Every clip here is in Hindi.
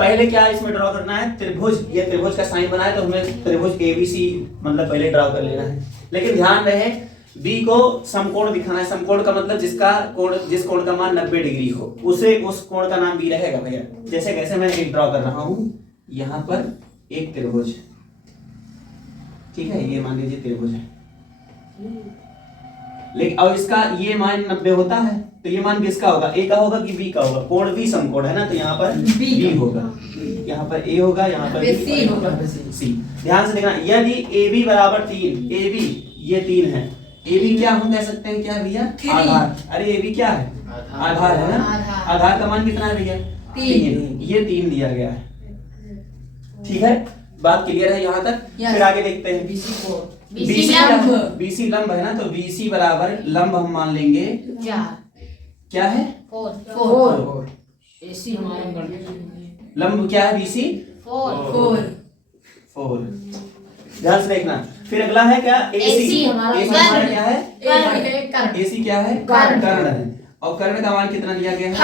पहले क्या इसमें ड्रॉ करना है, त्रिभुज। ये त्रिभुज का साइन बनाए तो हमें त्रिभुज एबीसी मतलब पहले ड्रॉ कर लेना है। लेकिन ध्यान रहे बी को समकोण दिखाना है। समकोण का मतलब जिस कोण का मान 90 डिग्री हो उस कोण का नाम बी रहेगा भैया। जैसे कैसे मैं एक ड्रॉ कर रहा हूं, यहां पर एक त्रिभुज, ठीक है, ये मान लीजिए त्रिभुज है, लेकिन अब इसका ये मान 90 होता है तो ये मान किसका होगा, ए का होगा कि बी का होगा। कोण भी समकोण है ना, तो यहाँ पर बी होगा, यहाँ पर ए होगा, यहाँ पर सी होगा, सी। ध्यान से देखना, यदि ए बी बराबर 3, ए बी ये 3 है, ए बी क्या हम कह सकते हैं, क्या है भैया, आधार। अरे ए बी क्या है, आधार है ना। आधार का मान कितना है भैया, 3, ये 3 दिया गया है। ठीक है, बात क्लियर है यहाँ तक। फिर आगे देखते हैं, बीसी लंब है ना, तो बीसी बराबर लंब हम मान लेंगे क्या है, 4। एसी हमारा लंब क्या है बीसी, 4। ध्यान से देखना। फिर अगला है क्या, एसी हमारा क्या है, एसी क्या है, कर्ण है। और कर्ण का मान कितना दिया गया है,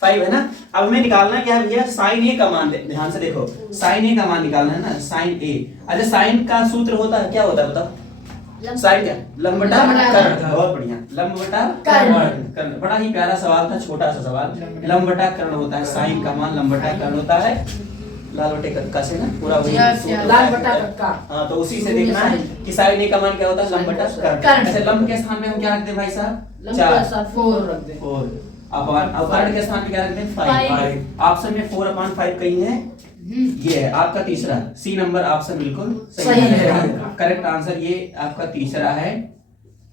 5 है ना। अब हमें निकालना क्या है भैया, साइन ए का मान। ध्यान से देखो, साइन ए का मान निकालना है ना, साइन ए। अच्छा, साइन का सूत्र होता है, क्या होता है बताओ, साइन क्या, लंब बटा कर्ण। बहुत बढ़िया, लंब बटा कर्ण। बड़ा ही प्यारा सवाल था, छोटा सा सवाल। लंब बटा कर्ण होता है, साइन का मान लंब बटा कर्ण होता है। लाल बटे कक्का से ना पूरा वही लाल बटा कक्का। हाँ, तो उसी से देखना है कि साइन ए का मान क्या होता है, लंब बटा कर्ण। अच्छा, लंब के स्थान में हम क्या रखते हैं भाई साहब, 4 अपॉन, और कर्ण के स्थान पे क्या रखते हैं, 5। ऑप्शन में 4/5 कहीं है, ये है आपका तीसरा, सी नंबर ऑप्शन बिल्कुल सही है। करेक्ट आंसर ये आपका तीसरा है,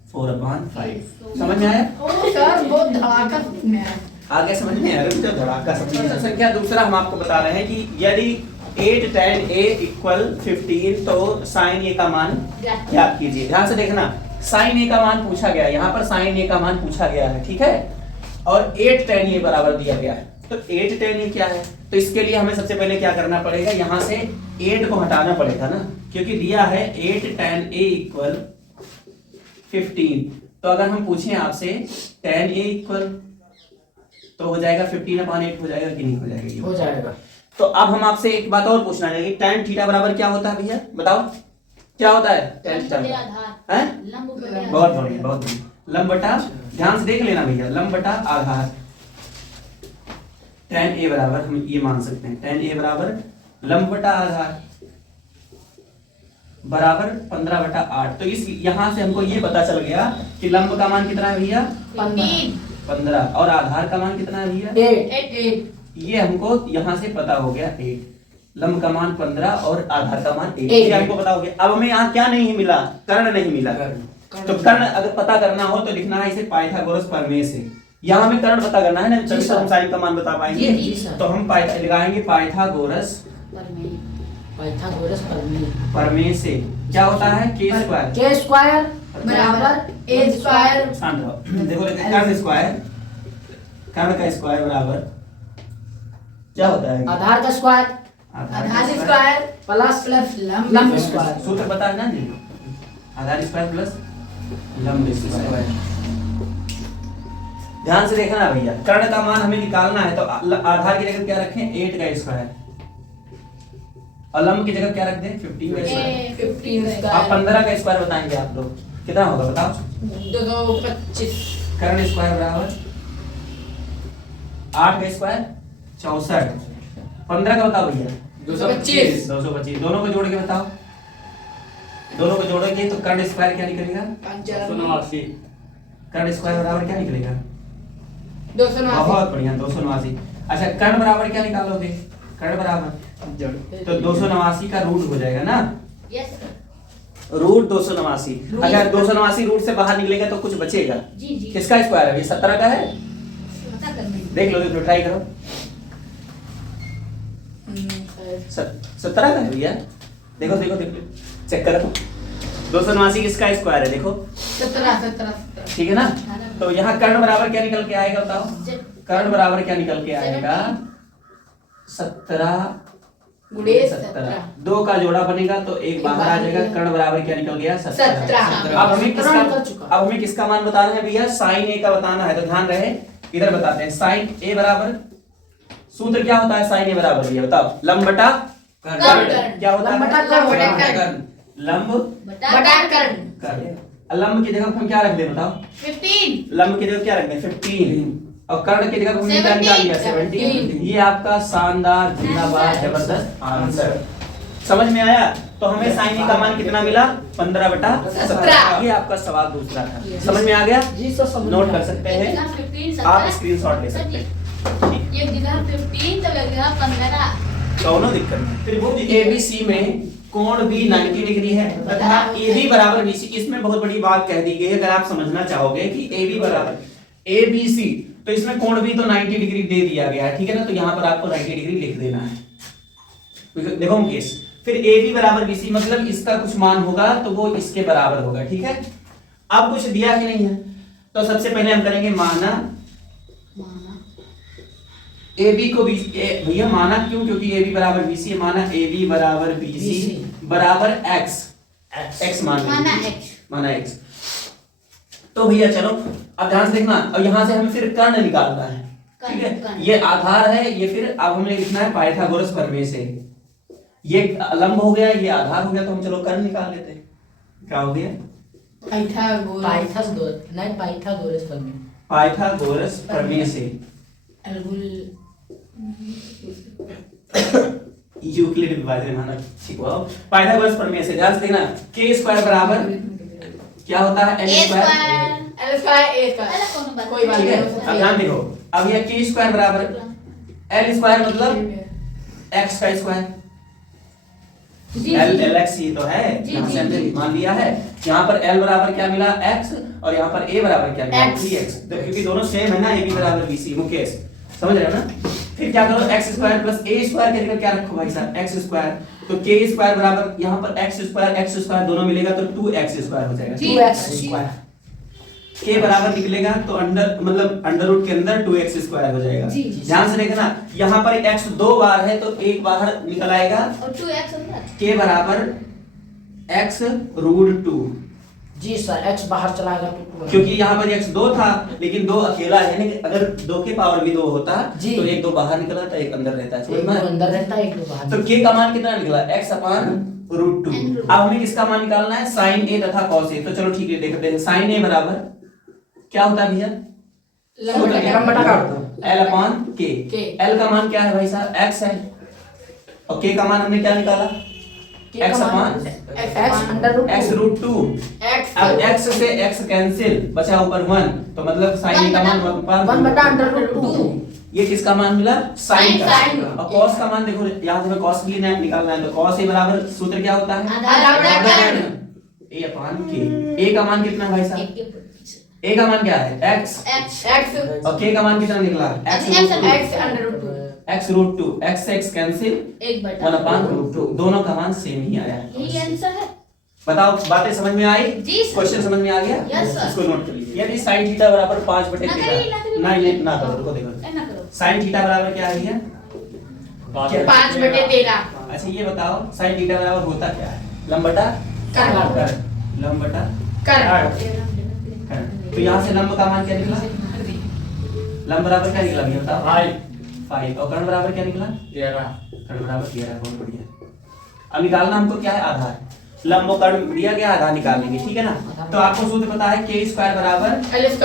4/5। समझ में आया सर, बहुत धड़ाका में है। आगे समझ में आ रहा है, धड़ाका सब। संख्या दूसरा हम आपको बता रहे हैं कि यदि 8 tan a = 15 तो साइन ए का मान ज्ञात कीजिए। ध्यान से देखना, साइन ए का मान पूछा गया है, यहाँ पर साइन ए का मान पूछा गया है, ठीक है, और 8 tan a बराबर दिया गया है। तो 8 tan a क्या है, तो इसके लिए हमें सबसे पहले क्या करना पड़ेगा, यहाँ से 8 को हटाना पड़ेगा ना, क्योंकि दिया है 8 tan a = 15। तो अगर हम पूछें आपसे tan a तो हो जाएगा 15/8 हो जाएगा कि नहीं हो जाएगा, हो जाएगा। तो अब हम आपसे एक बात और पूछना है कि tan थीटा बराबर क्या होता है भैया, बताओ क्या होता है tan थीटा, हैं, बहुत बढ़िया, बहुत बढ़िया, लंब बटा, ध्यान से देख लेना भैया, लंब बटा आधार। tan a बराबर हम ये मान सकते हैं, tan a बराबर लंब बटा आधार बराबर 15/8। तो इस यहां से हमको ये पता चल गया कि लंब का मान कितना है भैया, 15, और आधार का मान कितना है भैया, 8। ये हमको यहाँ से पता हो गया 8। लंब का मान 15 और आधार का मान 8, ये हमको पता हो गया। अब हमें यहाँ क्या नहीं मिला, कर्ण नहीं मिला। तो कर्ण अगर पता करना हो तो लिखना है इसे पाइथागोरस प्रमेय से। यहाँ हमें कर्ण पता करना है ना, तभी तो हम साइन का मान बता पाएंगे। तो हम लगाएंगे पाइथागोरस प्रमेय से। क्या होता है, k² बराबर a²। शांत रहो, देखो कर्ण स्क्वायर, कर्ण का स्क्वायर बराबर क्या होता है, आधार का स्क्वायर, आधार स्क्वायर प्लस लंब स्क्वायर। सूत्र पता है ना जी, आधार स्क्वायर प्लस लंब स्क्वायर। ध्यान से देखना भैया, कर्ण का मान हमें निकालना है तो आधार की जगह क्या रखें, 8 का स्क्वायर, और लंब की जगह क्या रख दें, 15 का स्क्वायर। आप 15 का स्क्वायर बताएंगे आप लोग, कितना होगा बताओ, 225। कर्ण स्क्वायर बराबर 8 का स्क्वायर 64, 15 का बताओ भैया 225। 225, दोनों को जोड़ के बताओ, दोनों को जोड़ोगे तो कर्ण स्क्वायर क्या निकलेगा, 289। कर्ण स्क्वायर बराबर क्या निकलेगा, 289। बहुत बढ़िया, 289। अच्छा, कर्ण बराबर क्या निकालोगे, कर्ण बराबर तो 289 का रूट हो जाएगा ना, रूट 289। अगर 289 रूट से बाहर निकलेगा तो कुछ बचेगा, किसका स्क्वायर है, ये 17 का है, देख लो, ट्राई करो, 17 का है भैया, देखो देखो देखो, चेक करो, 289 किसका स्क्वायर है, देखो 17। ठीक है ना। तो यहाँ कर्ण बराबर क्या निकल के आएगा बताओ, कर्ण बराबर क्या निकल के आएगा, 17 × 17, 2 का जोड़ा बनेगा तो एक बाहर आ जाएगा, कर्ण बराबर क्या निकल गया, 17। अब हमें किसका मान बताना है भैया, साइन ए का बताना है। तो ध्यान रहे इधर बताते हैं साइन ए बराबर, सूत्र क्या होता है साइन ए बराबर, ये बताओ, लंब बटा कर्ण। क्या होता है? लंब बटा कर्ण। लंब बटा कर्ण। कर्ण। लंब की जगह हम क्या रख दे बताओ? 15। लंब की जगह क्या रख दे? 15। और कर्ण की जगह हमने क्या निकाल लिया? 17। ये आपका शानदार जिंदाबाद जबरदस्त आंसर। समझ में आया? तो हमें साइन ए का मान कितना मिला? 15/17। ये आपका सवाल दूसरा था। समझ में आ गया? जी सर समझ नोट कर सकते हैं, 15 आप स्क्रीनशॉट ले सकते हैं। एक जगह 15 तो एक जगह 15। दोनों दिक्कत नहीं। त्रिभुज एबीसी में कोण भी 90 डिग्री है तथा AB बराबर BC। इसमें बहुत बड़ी बात कह दी गई है, अगर आप समझना चाहोगे कि AB बराबर ABC, तो इसमें कोण भी तो 90 डिग्री दे दिया गया है, ठीक है ना? तो यहाँ पर आपको 90 डिग्री लिख देना है। देखो केस, फिर AB बराबर BC मतलब इसका कुछ मान होगा तो वो इसके बराबर होगा, ठीक है? अब कुछ दिया ही नहीं है, तो सबसे पहले हम करेंगे माना AB को भैया माना क्यों? क्योंकि AB बराबर BC है। माना AB बराबर BC बराबर x, x माना x। तो भैया चलो अब ध्यान से देखना, और यहां से हमें फिर कर्ण निकालना है, ठीक है? ये आधार है, ये फिर अब हमें लिखना है पाइथागोरस प्रमेय से। ये लंब हो गया, ये आधार हो गया, तो हम चलो कर्ण निकाल लेते हैं। क्या हो गया? पाइथागोरस प्रमेय से, यूक्लिड विभाजन माना सीखो। पाइथागोरस प्रमेय से ध्यान से देखना, k² बराबर क्या होता है? l square. कोई बात ठीक है, नहीं। अब ध्यान देखो, अब यह k² बराबर l स्क्वायर मतलब x का स्क्वायर। lx ही तो है, यहाँ से हमने मान लिया है। यहाँ पर l बराबर क्या मिला? x, और यहाँ पर a बराबर क्या मिला? 3x। तो क्योंकि दोनों सेम है ना, ab बराबर bc। मुकेश समझ रहे हो ना? फिर क्या करो, x² प्लस a स्क्वायर की जगह क्या रखो भाई साहब? x²। तो k² बराबर यहाँ पर x² दोनों मिलेगा तो 2x² हो जाएगा। 2x²। k बराबर निकलेगा तो अंडर मतलब अंडर रूट के अंदर 2x² हो जाएगा। ध्यान से देखना, यहाँ पर x 2 बार है तो एक बाहर निकल आएगा और 2x अंदर। k बराबर x√2। जी सर, x बाहर चला गया तो क्योंकि यहाँ पर x 2 था लेकिन 2 अकेला है, नहीं अगर 2 के पावर भी 2 होता तो एक 2 बाहर निकला था, एक अंदर रहता है। एक तो अंदर रहता है, एक तो बाहर। तो k का मान कितना निकला? x/√2। अब हमें किसका मान निकालना है? sin a तथा cos a। तो चलो ठीक है, देखते हैं। sin a बराबर क्या होता है भैया? लंब बटा कर्ण। l/k। l का मान क्या है भाई साहब? x है, और k का मान हमने क्या निकाला? x/√2। अब x से x कैंसिल, बचा ऊपर 1, तो मतलब sin a का मान 1/√2। ये किसका मान मिला? sin का। sin। और cos का मान देखो, यहाँ से हमें cos भी निकालना है, तो cos a बराबर सूत्र क्या होता है? आधार बटा कर्ण। a/k। a का मान कितना भाई साहब? a का मान क्या है? x। और k का मान कितना निकला? x√2। x से x कैंसिल, 1/√2। दोनों का मान सेम ही आया। यही आंसर है। बताओ, बातें समझ में आई? जी सर। क्वेश्चन समझ में आ गया? Yes sir. इसको नोट कर लीजिए। यदि sin थीटा बराबर 5/13, नहीं ना करो, रुको देखो। ना करो। sin थीटा बराबर क्या है भैया? 5/13। अच्छा ये बताओ, sin थीटा बराबर होता क्या है? लंब बटा कर्ण। लंब बटा कर्ण। तो यहाँ से लंब का मान क्या निकला? लंब बराबर क्या निकला भैया बताओ? 5। और कर्ण बराबर क्या निकला? 11। कर्ण बराबर 11। बहुत बढ़िया। अब निकालना हमको क्या है? आधार। लंब और कर्ण दिया गया, आधार निकाल लेंगे, ठीक है ना? तो आपको सूत्र पता है k² बराबर l²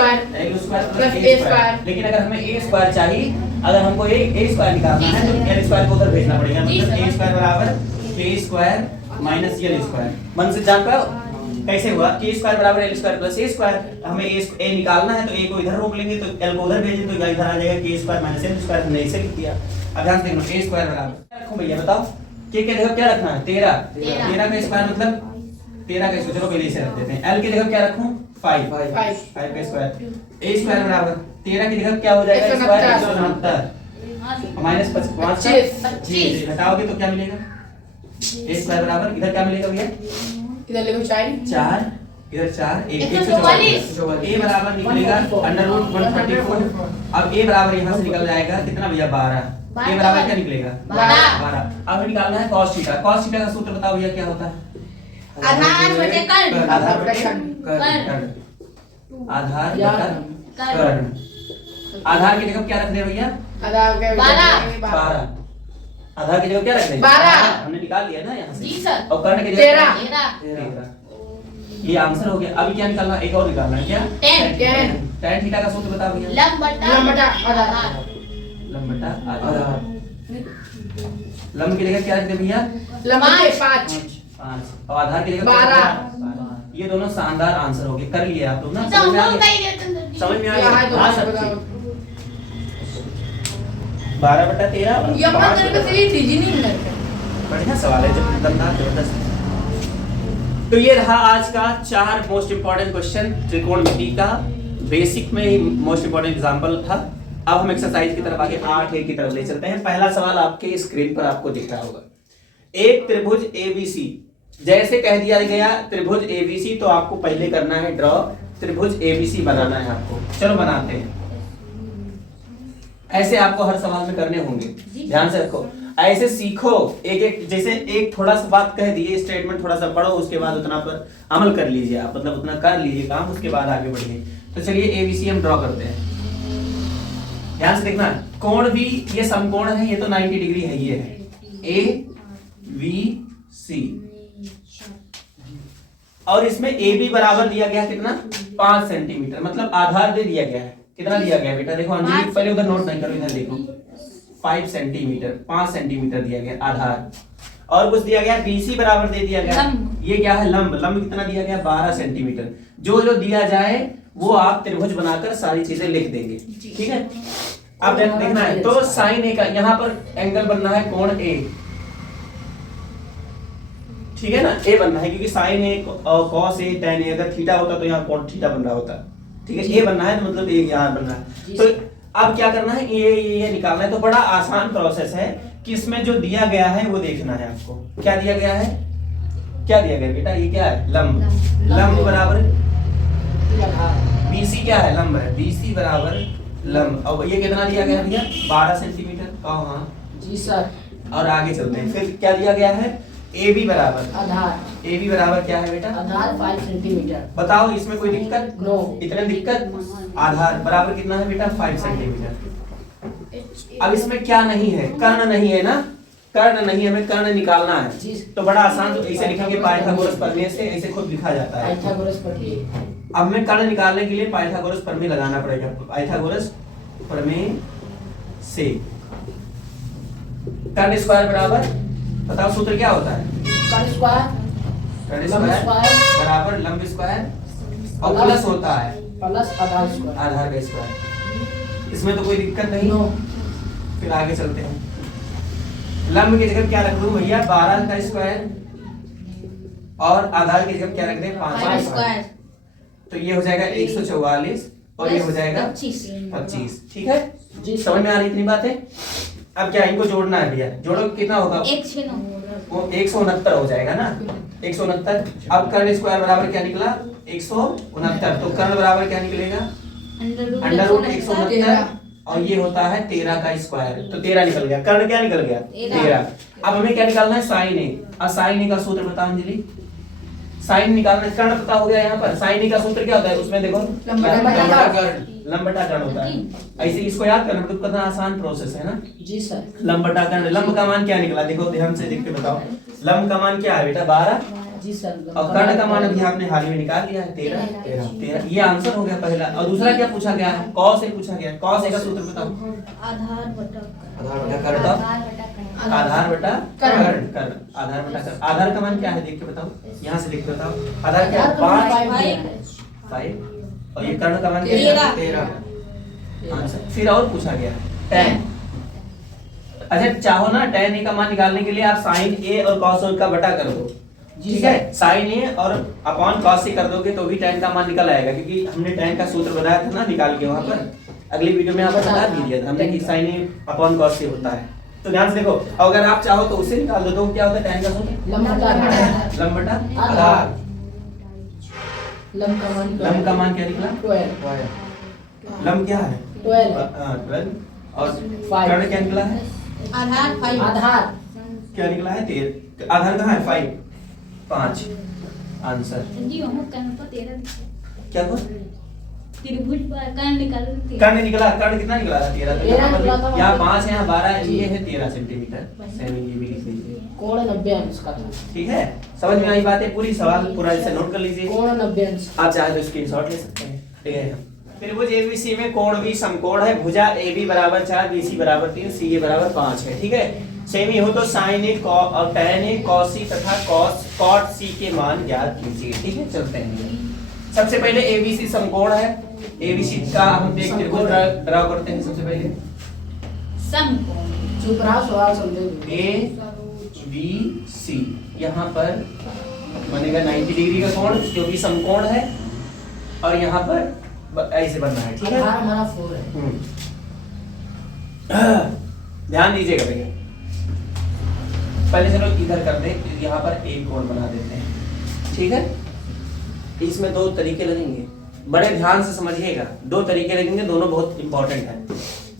प्लस a²। लेकिन अगर हमें a² चाहिए, अगर हमको a² निकालना है तो l² को उधर भेजना पड़ेगा। मतलब a² बराबर k² - l²। मन से जान पाओ कैसे हुआ? k² बराबर l² प्लस a²। हमें a निकालना है तो a को इधर रोक लेंगे, तो l को उधर भेजें तो इधर आ जाएगा k² - l²। हमने इसे लिख दिया। अब ध्यान से देखो, a² बराबर रखो भैया, बताओ k के जगह क्या रखना है? 13 का स्क्वायर मतलब 13 का स्क्वायर। चलो पहले इसे रख देते हैं। l की जगह क्या रखूं? 5 का स्क्वायर। a² बराबर 13 की जगह क्या हो जाएगा? स्क्वायर 169 - 25 घटाओगे तो क्या मिलेगा? a² बराबर इधर क्या मिलेगा भैया? इधर लिखो 4, इधर 4, 144। a बराबर निकलेगा √134। अब a बराबर यहाँ से निकल जाएगा कितना भैया? 12। a बराबर क्या निकलेगा? 12। अब निकालना है cos थीटा। cos थीटा का सूत्र बताओ भैया क्या होता है? आधार बटे कर्ण। आधार बटे कर्ण। आधार बटा कर्ण। आधार की जगह क्या रख दे भैया? आधार के 12। आधार की जगह क्या रख दे? 12। हमने निकाल लिया ना यहाँ से। जी सर। और कर्ण की जगह 13। 13। ये आंसर हो गया। अभी क्या निकालना? एक और निकालना है क्या? tan tan थीटा का सूत्र बता भैया। लंब बटा आधार। लंब बटा आधार। लंब की जगह क्या रख दे भैया? लंबा 5। 5 और आधार की जगह 12। ये दोनों शानदार आंसर हो गए। कर लिए आप लोग ना? तो समझ में आ हम गया? कहीं देते समझ में आ यहाँ गया? दो हाँ बताओ। सब 12/13 ये अपन तेरे को सही थी नहीं मिलता। बढ़िया सवाल है, जब दमदार जबरदस्त। तो ये रहा आज का 4 मोस्ट इंपॉर्टेंट क्वेश्चन त्रिकोणमिति का। बेसिक में ही मोस्ट इंपॉर्टेंट एग्जांपल था। अब हम एक्सरसाइज की तरफ आगे 8A की तरफ ले चलते हैं। पहला सवाल आपके स्क्रीन पर आपको दिख रहा होगा। एक त्रिभुज ABC, जैसे कह दिया गया त्रिभुज ABC, तो आपको पहले करना है ड्रॉ। त्रिभुज ABC बनाना है आपको। चलो बनाते हैं। ऐसे आपको हर सवाल में करने होंगे, ध्यान से रखो। ऐसे सीखो एक एक, जैसे एक थोड़ा सा बात कह दिए, स्टेटमेंट थोड़ा सा पढ़ो, उसके बाद उतना पर अमल कर लीजिए आप, मतलब उतना कर लीजिए काम, उसके बाद आगे बढ़िए। तो चलिए ABC हम ड्रॉ करते हैं। ध्यान से देखना, कोण भी ये समकोण है, ये तो 90 डिग्री है, ये है ABC। और इसमें AB बराबर दिया गया कितना? 5 सेंटीमीटर, मतलब आधार दे दिया गया है। कितना दिया गया बेटा? देखो अंजलि, पहले उधर नोट नहीं करो, इधर देखो। 5 सेंटीमीटर, 5 सेंटीमीटर दिया गया आधार। और कुछ दिया गया BC बराबर दे दिया गया। ये क्या है? लंब। लंब कितना दिया गया? 12 सेंटीमीटर। जो जो दिया जाए वो आप त्रिभुज बनाकर सारी चीजें लिख देंगे, ठीक है? अब देखना है तो साइन A का यहाँ पर एंगल बनना है कोण A, ठीक है ना? A बनना है, क्योंकि साइन A और cos A tan A, अगर थीटा होता तो यहाँ कोण थीटा बन रहा होता, ठीक है? A बनना है तो मतलब A यहाँ बनना है। तो अब क्या करना है? ये निकालना है। तो बड़ा आसान प्रोसेस है कि इसमें जो दिया गया है वो देखना है आपको। क्या दिया गया है? क्या दिया गया बेटा? ये क्या है? लंब। लंब बराबर BC क्या है? लंब है। BC बराबर लंब। अब ये कितना दिया गया भैया? 12 सेंटीमीटर। हाँ जी सर। और आगे चलते हैं। फिर क्या दिया गया है? AB बराबर आधार। AB बराबर क्या है बेटा? आधार 5 सेंटीमीटर। बताओ इसमें कोई दिक्कत? नो। इतने दिक्कत? आधार बराबर कितना है बेटा? 5 सेंटीमीटर। अब इसमें क्या नहीं है? कर्ण नहीं है ना? कर्ण नहीं, हमें कर्ण निकालना है। तो बड़ा आसान, तो ऐसे लिखेंगे पाइथागोरस प्रमेय से, ऐसे खुद लिखा जाता है। पाइथागोरस प्रमेय। अब हमें कर्ण निकालने के लिए पाइथागोरस प्रमेय लगाना पड़ेगा। पाइथागोरस प्रमेय से कर्ण स्क्वायर बराबर, बताओ सूत्र क्या होता है? कर्ण स्क्वायर बराबर लंब स्क्वायर और प्लस होता है प्लस आधार स्क्वायर। आधार का स्क्वायर। इसमें तो कोई दिक्कत नहीं। फिर आगे चलते हैं। लंब की जगह क्या रख दूं भैया? 12 का स्क्वायर, और आधार की जगह क्या रख दें? 5 का स्क्वायर। तो ये हो जाएगा 144 और ये हो जाएगा 25, ठीक है? समझ में आ रही इतनी बातें? अब क्या इनको जोड़ना है भैया? जोड़ो, कितना होगा? 169 हो जाएगा ना? 169। अब कर्ण स्क्वायर बराबर क्या निकला? 169। तो कर्ण बराबर क्या निकलेगा? अंडर रूट 169, और ये होता है 13 का स्क्वायर। तो 13 निकल गया। कर्ण क्या निकल गया? 13। अब हमें क्या निकालना है? Sine A। अब साइन A का सूत्र बता अंजलि। साइन निकालना है, कर्ण पता हो गया यहाँ पर। साइन A का सूत्र क्या होता है? उसमें देखो लंब बटा कर्ण होता है। ऐसे इसको याद करना, तो कितना आसान प्रोसेस है ना? जी सर। लंब बटा कर्ण। लंब का मान क्या निकला? देखो ध्यान से देख के बताओ। लंब का मान क्या है बेटा? 12। जी सर। और कर्ण का मान अभी आपने हाल ही में निकाल लिया है, 13। ये आंसर हो गया पहला। और दूसरा क्या पूछा गया है? cos A पूछा गया है। cos A का सूत्र बताओ। आधार बटा कर्ण। आधार बटा कर्ण। कर्ण आधार बटा कर्ण। आधार का मान क्या है? देख के बताओ, यहाँ से देख के बताओ। आधार क्या है? 5। और ये कर्ण का मान क्या है? 13। आंसर। फिर और पूछा गया tan। अच्छा चाहो ना tan A का मान निकालने के लिए आप sin A और cos A का बटा कर दो, ठीक है? sin A और अपॉन cos A कर दोगे तो भी tan का मान निकल आएगा, क्योंकि हमने tan का सूत्र बताया था ना निकाल के वहां पर। अगली वीडियो में आपको बता दिया था हमने कि sin A upon cos A होता है। तो ध्यान से देखो, अगर आप चाहो तो उसे निकाल दो। तो क्या होता है tan का सूत्र? लंब बटा आधार। लंब का मान क्या निकला? 12। लंब क्या है? 12 और कर्ण क्या निकला है? आधार 5। आधार क्या निकला है? 13। आधार कहाँ है? 5। आंसर जी हम कर्ण पर 13 क्या हुआ? त्रिभुज पर कर्ण निकाल सकते हैं। कर्ण निकला, कर्ण कितना निकला था? 13। तो 13 यहाँ निकला था, पर यहाँ वहाँ पे। 5 है, यहाँ 12 है, ये है 13 सेंटीमीटर। सेमी ये भी लिख लीजिए, कोण 90 अंश का था। ठीक है। समझ में आई बात है पूरी? सवाल पूरा इसे नोट कर लीजिए, कोण 90 अंश। आप चाहे तो स्क्रीनशॉट ले सकते हैं, ठीक है। त्रिभुज एबीसी में कोण भी समकोण है, भुजा AB बराबर 4, BC बराबर 3, CA बराबर 5 है, ठीक है। सेमी हो तो sin A और tan A cos C तथा cot C के मान ज्ञात कीजिए, ठीक है। चलते हैं, सबसे पहले ABC समकोण है, ABC का हम देख त्रिभुज ड्रा करते हैं। सबसे पहले समकोण चुप रहा, सवाल समझे। ABC यहाँ पर बनेगा 90 डिग्री का कोण, जो कि समकोण है, और यहाँ पर ऐसे बनना है, ठीक है। आधार हमारा 4 है। ध्यान दीजिएगा भैया, पहले चलो इधर कर दे, यहाँ पर एक कोण बना देते हैं, ठीक है। इसमें 2 तरीके लगेंगे, बड़े ध्यान से समझिएगा, 2 तरीके लगेंगे, दोनों बहुत इंपॉर्टेंट है।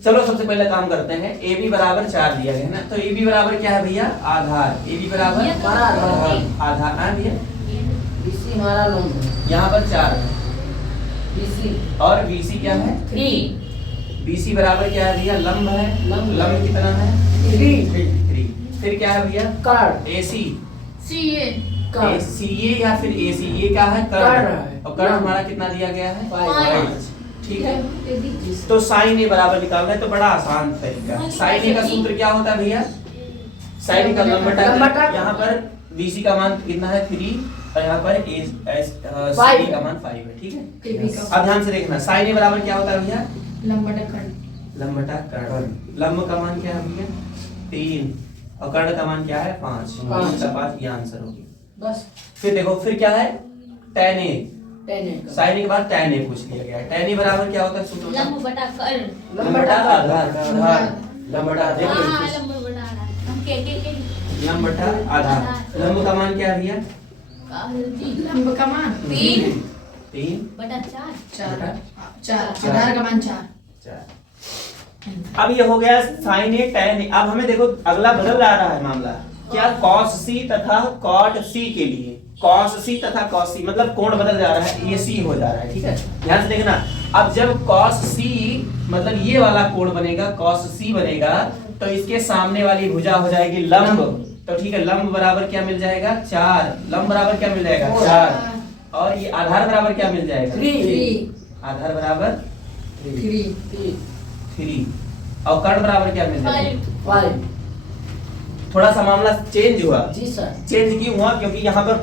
चलो सबसे पहले काम करते हैं। AB बराबर 4 दिया गया है ना, तो AB बराबर क्या है भैया? आधार। AB बराबर आधार ना भैया, BC हमारा लंब है। यहाँ पर 4 है, BC और BC क्या है? 3 BC बराबर क्या है भैया? लंब है। लंब। लंब कितना है? 3। फिर क्या है भैया? कर्ण AC CA कर्ण CA या फिर AC, ये क्या है? कर्ण कर्ण। है। और कर्ण हमारा कितना दिया गया है? 5। ठीक है। तो sin A बराबर निकालना है, तो बड़ा आसान तरीका है। sin A का सूत्र क्या होता है भैया? sin A का लंब बटा, यहाँ पर BC का मान कितना है? 3, और यहाँ पर CA का मान 5 है, ठीक है। अब ध्यान से देखना, sin A बराबर क्या होता है भैया? लंब बटा कर्ण। लंब बटा कर्ण। लंब का मान क्या है भैया? 3, और कर्ण का मान क्या है? 5। 5 ये आंसर होगी। बस फिर देखो, फिर क्या है? tan A। 10 है। sin A के बाद tan A पूछ लिया गया है। tan A बराबर क्या होता है सूत्र? लंब बटा कर्ण। लंब बटा आधार। लंब बटा देखो, हाँ लंब बटा आधार। हम के लंब बटा आधार। लंब का मान क्या है भैया? लंब का मान 3 3 बटा 4। बटा 4 आधार का मान 4। 4। अब ये हो गया sin A tan A। अब हमें देखो अगला बदल रहा है मामला, क्या? cos C तथा cot C के लिए, cos C तथा cos C मतलब कोण बदल जा रहा है, AC हो जा रहा है, ठीक है। ध्यान से देखना, अब जब cos C मतलब ये वाला कोण बनेगा, cos C बनेगा, तो इसके सामने वाली भुजा हो जाएगी लंब। तो ठीक है, लंब बराबर क्या मिल जाएगा? 4। लंब बराबर क्या मिल जाएगा? 4। और ये आधार बराबर क्या मिल जाएगा? 3 आधार बराबर 3 और कर्ण बराबर क्या मिल जाएगा? 5। थोड़ा सा मामला चेंज हुआ। जी सर। चेंज क्यों हुआ? क्योंकि यहाँ पर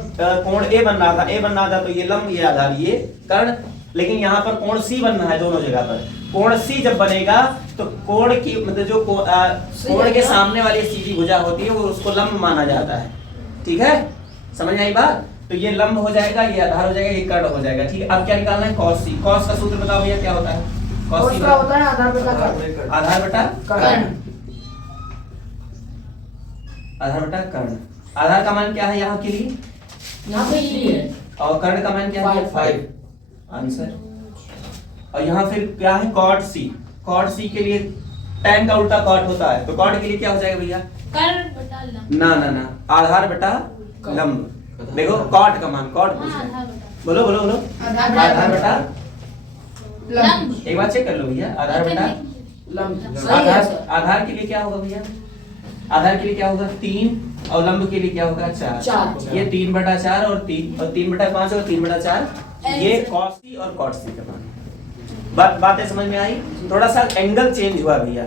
कोण A बन रहा था, A बन रहा था, तो ये लंब, ये आधार, ये कर्ण, लेकिन यहाँ पर कोण C बनना है दोनों जगह पर। कोण C जब बनेगा तो कोण की मतलब जो कोण के सामने वाली सीधी भुजा होती है वो उसको लंब माना जाता है, ठीक है। समझ में आई बात? तो ये लंब हो जाएगा, ये आधार हो जाएगा, ये कर्ण हो जाएगा, ठीक है। अब क्या निकालना है? cos C। cos का सूत्र बताओ भैया क्या होता है? cos C का होता है आधार बटा कर्ण। आधार बटा कर्ण। आधार बटा कर्ण। आधार का मान क्या है यहाँ के लिए? यहाँ पे 3 है। और कर्ण का मान क्या है? 5 आंसर। और यहाँ फिर क्या है? cot C। cot C के लिए tan का उल्टा cot होता है, तो cot के लिए क्या हो जाएगा भैया? कर्ण बटा लंब। ना आधार बटा लंब। देखो cot का मान, cot पूछ रहे हैं। बोलो आधार बटा लंब। एक बार चेक कर लो भैया, आधार बटा लंब। सही है सर। आधार के लिए क्या होगा भैया? आधार के लिए क्या होगा? 3, और लंब के लिए क्या होगा? 4। ये 3 बटा 4 और 3 बटा 5 और 3 बटा 4, ये cos C और cot C का मान। बातें समझ में आई? थोड़ा सा एंगल चेंज हुआ भैया।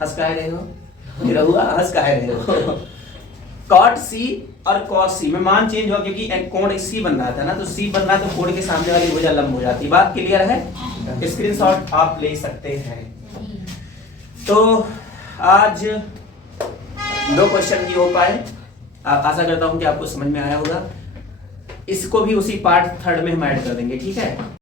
हंस काहे रहे हो? मेरा हुआ, हंस काहे रहे हो? cot C और cos C में मान चेंज हुआ क्योंकि कोण C बन रहा था ना, तो C बन रहा है तो कोण के सामने वाली भुजा लंब हो जाती है। बात क्लियर है? स्क्रीनशॉट आप ले सकते हैं। तो आज 2 क्वेश्चन की हो पाए, आशा करता हूं कि आपको समझ में आया होगा। इसको भी उसी पार्ट 3 में हम ऐड कर देंगे, ठीक है।